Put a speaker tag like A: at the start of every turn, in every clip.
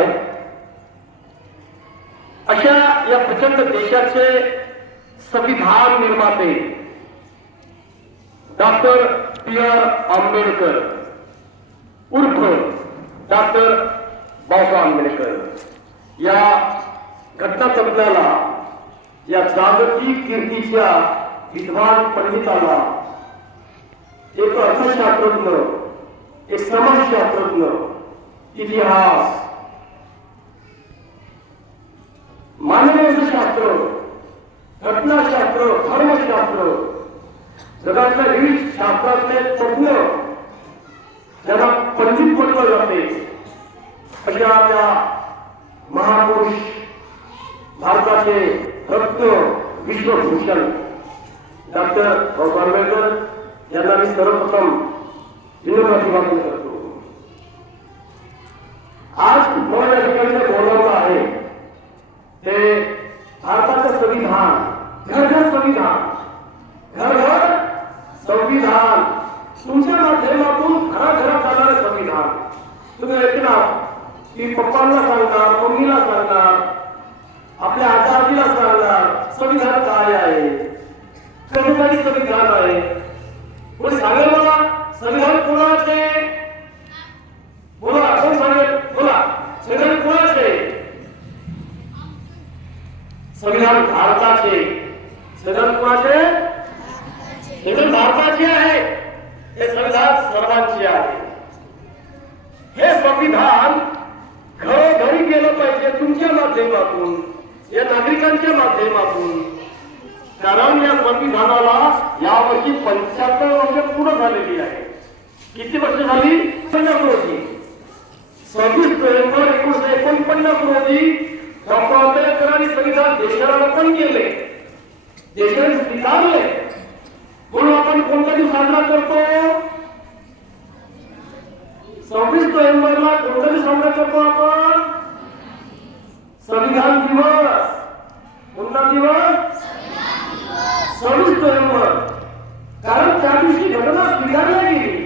A: आहे अशा या प्रचंड देशाचे संविधान निर्माते डॉक्टर पी आर आंबेडकर उर्फ डॉक्टर बाबासाहेब आंबेडकर. या घटनातज्ञाला या जागतिक कीर्तीच्या विद्वान पंडिताला एक अर्थशास्त्रज्ञ एक समाजशास्त्रज्ञ इतिहास घटनाशास्त्र धर्मशास्त्र जगातल्या विविध शास्त्रातले तज्ञ ज्यांना पंडित म्हटलं जाते अशा त्या महापुरुष भारताचे रत्न विश्वभूषण डॉक्टर बाबासाहेब आंबेडकर यांना मी सर्वप्रथम विनम्र अभिवादन करतो संविधान घर घर संविधान. तुमच्या माध्यमातून घराघरात जाणारं संविधान. तुम्ही ऐकणार की पप्पांना सांगणार मम्मीला सांगणार आपल्या आजा आजीला सांगणार संविधान काय आहे? कधीतरी संविधान आहे. कोणी सांगेल मला? संविधान कोणाचे? बोला कोण सांगेल? बोला. संविधान कोणाचे? संविधान भारताचे. संविधान कुणाचे? संविधान भारताचे आहे. हे संविधान सर्वांचे आहे. हे संविधान घरोघरी गेलं पाहिजे तुमच्या माध्यमातून या नागरिकांच्या माध्यमातून. कारण या संविधानाला यावर्षी पंच्याहत्तर वर्ष पूर्ण झालेली आहे. किती वर्ष झाली? रोजी सव्वीस नोव्हेंबर एकोणीसशे एकोणपन्नास रोजी डॉक्टर आंबेडकरांनी संविधान देशाला अर्पण केले. देशाने स्वीकारले म्हणून आपण कोणता दिवस साजरा करतो? सव्वीस नोव्हेंबरला कोणता दिवस साजरा करतो आपण? संविधान दिवस. कोणता दिवस? सव्वीस नोव्हेंबर. कारण त्या दिवशी घटना स्वीकारल्या गेली.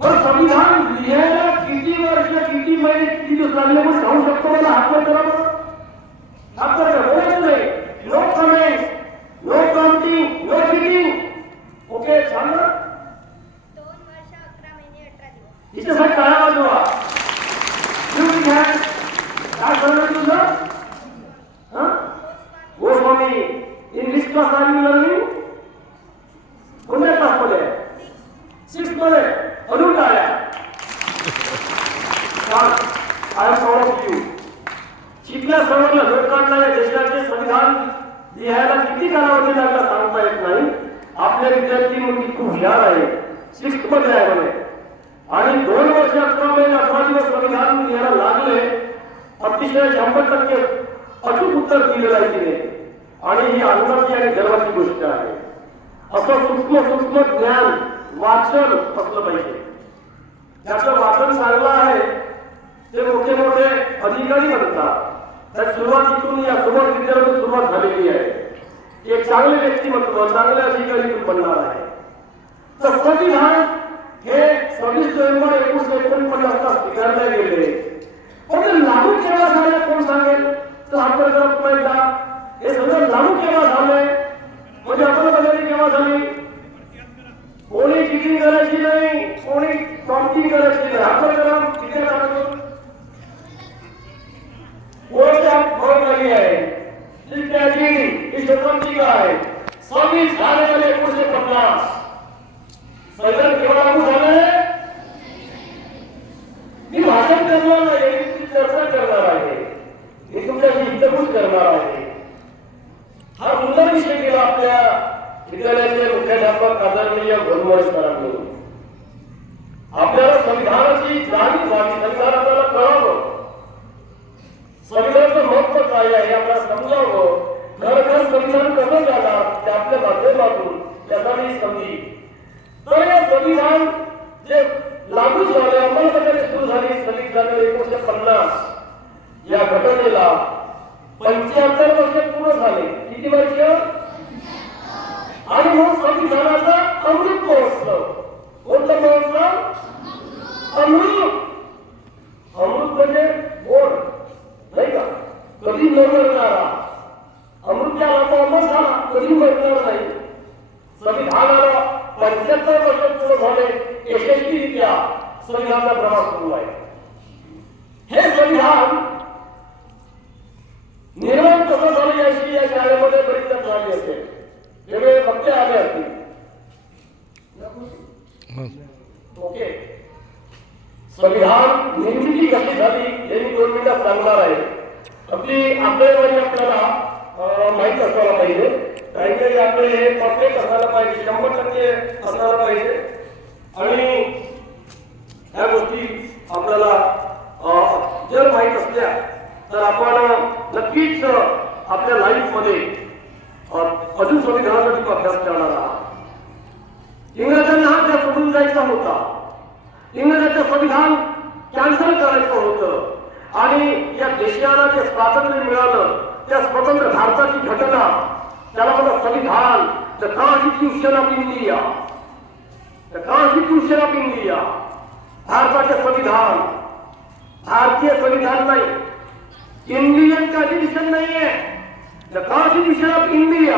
A: मग संविधान लिहायला किती वर्ष किती महिने किती दिवस लागले? मग सांगू शकतो मला हात वर करा बरं. हात वर करा. बोलायचं नाही no comment no counting no cheating okay छान ना
B: दोन वर्ष अकरा महिने अठरा दिवस
A: हिच्यासाठी काय वाजवा तुम्ही घ्या काय करणार तुझं हा हो स्वामी इंग्लिश क्लास आली लर्निंग कोणत्या क्लासमध्ये सिक्समध्ये अजून काय I am proud of you शिकल्या समजलं लोक काढणाऱ्या देशाचे संविधान लिहायला किती कालावधी लागला सांगता येत नाही आपले विद्यार्थी मुलगी खूप हुशार आहे. सिक्समध्ये आहे म्हणे आणि दोन वर्ष अठरा महिने अठरा दिवस संविधान लिहायला लागले. अतिशय शंभर टक्के अचूक उत्तर दिलेलं आहे तिने. आणि ही आनंदाची आणि गर्वाची गोष्ट आहे. असं सूक्ष्म सूक्ष्म ज्ञान वाचन असलं पाहिजे. त्याचं वाचन चांगलं आहे. ते मोठे मोठे अधिकारी बनतात. त्या सुरुवातीतून या सुरुवात विद्यार्थी सुरुवात झालेली आहे. एक चांगले व्यक्तिमत्व चांगले अधिकारी बनणार आहे. तर संविधान हे सव्वीस नोव्हेंबर एकोणीशे एकोणपन्नासला स्वीकारले गेले. पण लागू केव्हा झाले कोण सांगेल? तर आपण करत नाही हे सगळं लागू केव्हा झालंय? म्हणजे आपण बदलली केव्हा झाली? कोणी चिटिंग करायची नाही कोणी काउंटिंग करायची नाही. आपण करा तिथे काढतो कोणत्या फरक नाही आहे इत्यादी ही स्वतंत्र आहे सव्वीस झाले एकोणीशे पन्नास सदन केव्हा झाले? मी भाषण करणार नाही मी चर्चा करणार आहे. मी तुमच्याशी हितगुज करणार आहे. हा सुंदर विषय केला आपल्या विद्यालयाचे मुख्याध्यापक आदरणीय गोलमोळ सरांनी. आपल्याला संविधानाची जाणीव व्हावी संविधानाला कळावं. संविधानाचं महत्त्व काय आहे आपल्याला समजावं. घर संविधान कसं झाला? ते आपल्या माध्यमातून त्याचा मी समजी तर हे संविधान जे लागू झाले अंमलबजावणी सुरू झाली सव्वीस झाले एकोणीशे पन्नास. या घटनेला पंच्याहत्तर वर्ष पूर्ण झाले. किती वर्ष? आणि मग संविधानाचा अमृत महोत्सव. कधी बदलणार नाही. संविधानाला पंच्याहत्तर वर्ष पूर्ण झाले यशस्वीरित्या संविधानाचा प्रवास सुरू आहे. हे संविधान निर्माण कसं झालं याशी या शाळेमध्ये परिचय झाली असेल वेगवेगळे पक्ष आले असतील ओके. संविधान निर्मिती कशी झाली हे मी दोन मिनिटात सांगणार आहे. आपली आकडेवारी आपल्याला माहीत असायला पाहिजे. काही काही आपले हे परफेक्ट असायला पाहिजे शंभर टक्के असायला पाहिजे. आणि ह्या गोष्टी आपल्याला जर माहीत असल्या तर आपण नक्कीच आपल्या लाईफमध्ये अजून संविधानासाठी अभ्यास करणार आहात. इंग्रजांना हा त्या सोडून जायचा होता. इंग्रजांचं संविधान कॅन्सल करायचं होतं. आणि या देशाला जे स्वातंत्र्य मिळालं त्या स्वतंत्र भारताची घटना the संविधान the Constitution of India, the Constitution of India, Bharat संविधान. भारतीय संविधान नहीं. इंडियन कॉन्स्टिट्यूशन नहीं है the constitution of India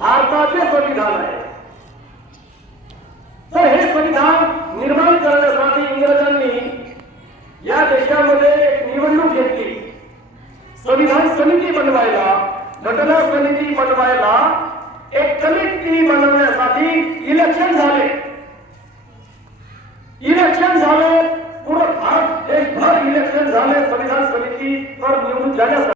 A: Bharat संविधान आहे. समिती बनवायला एक कमिटी बनवण्यासाठी इलेक्शन झाले. इलेक्शन झाले, पूर्ण भारत देशभर इलेक्शन झाले, संविधान समितीवर निवडून जाण्यासाठी.